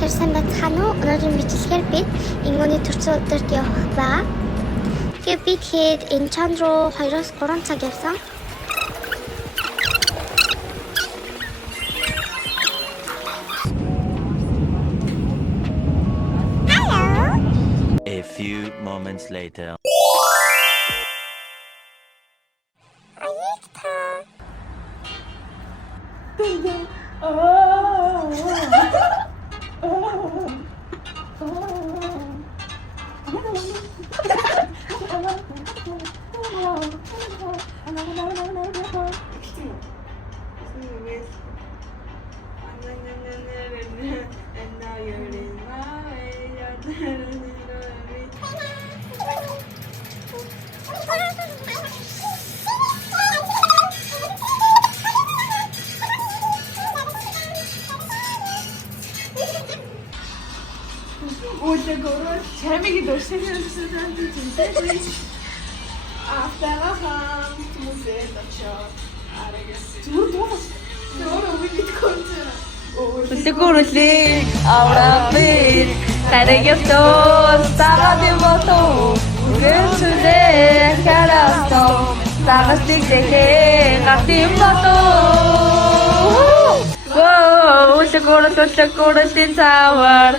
Хэрсэн бацхан уу өнөөдрийн бичлэгээр бид Ингоны төрсөн өдөрт явах байгаа. Тэгээд бид хэд энэ чанд руу 2-3 цаг явсан. A few moments later. Уулгороо чамиги дөрсөсөн зүйтэй. Ахтарахам түмүсээ тачаа. Арагас. Зүрдуус. Нөрөө бид концер. Уулгорлыг аврабир таригтос тагадимото үгэсүдэ харасто тагастик дэхэ гатимото уулгорлын цавар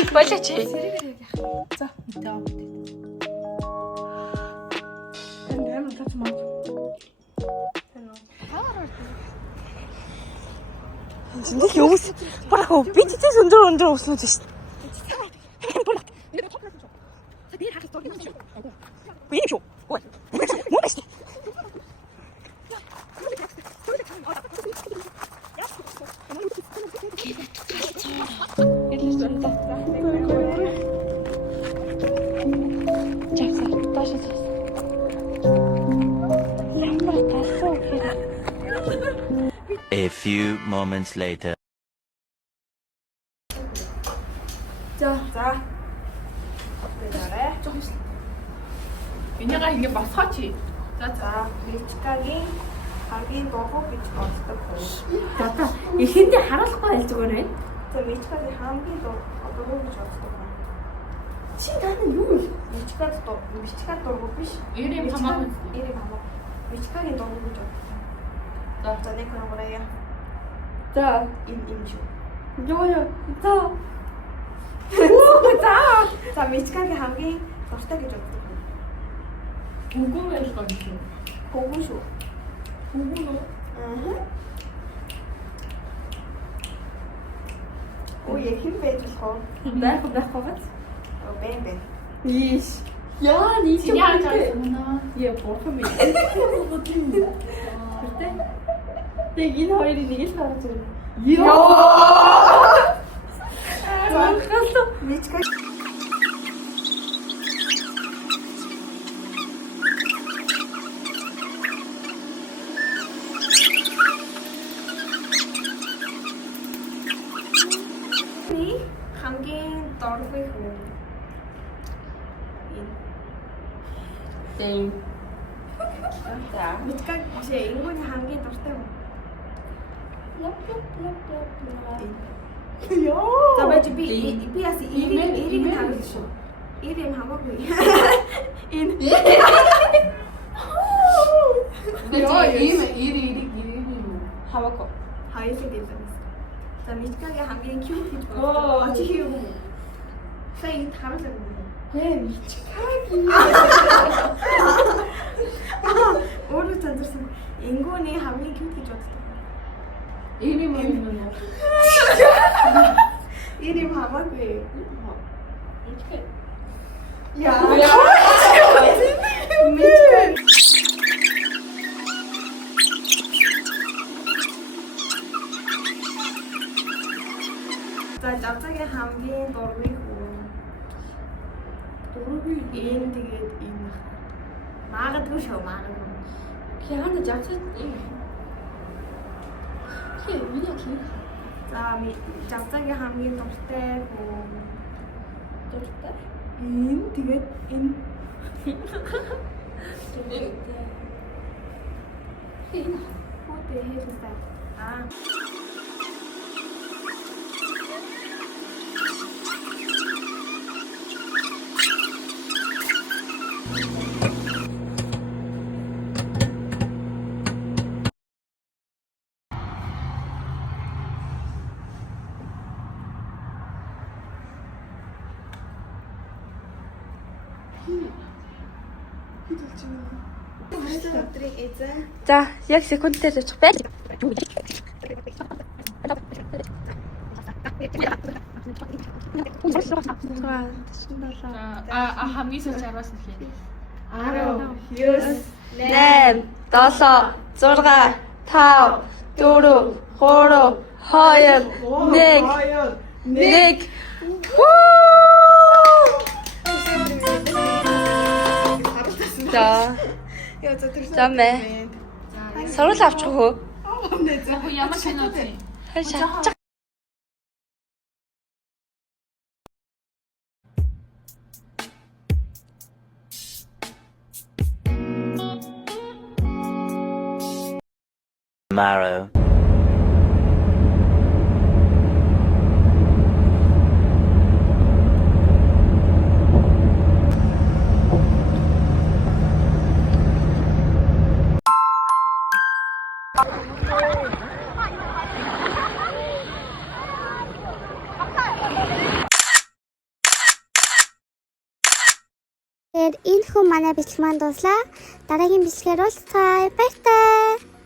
болооч. За, мэдээ. Энд тач маа. Нэг юмс барах би ч өндөр уснууд шүү дээ. A few moments later. За. Энийгээ ингэ босгооч. За. Бичкагийн хамгийн дургуй гэж боддог хүн. За эхэндээ харуулахгүй байл зүгээр байна. За, бичкагийн хамгийн дургуй гэж боддог хүн. Чи тань юу? Бичкад дургуй биш. Эрэг хамаагүй. Бичкагийн дургуй гэж боддог. За, нэг хамаараа. За Им шүү. ёо. За. За, бичкагийн хамгийн дуртай гэж боддог хүн. Гүгүн байж байгаа юм. Хөвгөн шүү. Гүгүн үү? Аа. Ой, хэн байж болох вэ? Байхгүй бац. Бэн. Ийш. Яа, нийт юм байна. Яа, бурхан минь. Тэг энэ хоёрын нэг л гарч ирнэ. Ёо. Мичка хамгийн доргүй хүн. Дэйн. За. Мичка ингүүний хамгийн дуртай хүн. Ёо. За байж би яс эрийг харах шүү. Эр юм хамаагүй. Энэ. Ёо, ийм хаваагүй. Хоёулаа дивэнс. За Мичкагийн хамгийн cute гэж бодлоо. Очи хийв юм. Сая энд харуулсан юм. Мичкагийн. Өөрөө цандарсан. Ингүүний хамгийн cute гэж бодлоо. Ийм юм. Эр юм хамаагүй. Яа. Мичка. За завцагийн хамгийн дургүй хүн. Дургүй энэ тэгээд энэ магадгүй шүү магадгүй. Яана жавцад ийм. За завцагийн хамгийн дуртай хүн. Дуртай. Энэ тэгээд энэ хүүтэй хэлсэн. Аа. За, яг секундээр очих бай. хамгийн сүүлд араас нь хий. 8, 7, 6, 5, 4, 3, 2, 1. За. За мэ. Сурал авчих хөө. Яг ямар кино тий. Хашаа. Tomorrow. Тэгээд энэ хүн манай бичлэг маань дуслаа. Дараагийн бичлэгээр уулзцай. Баяртай.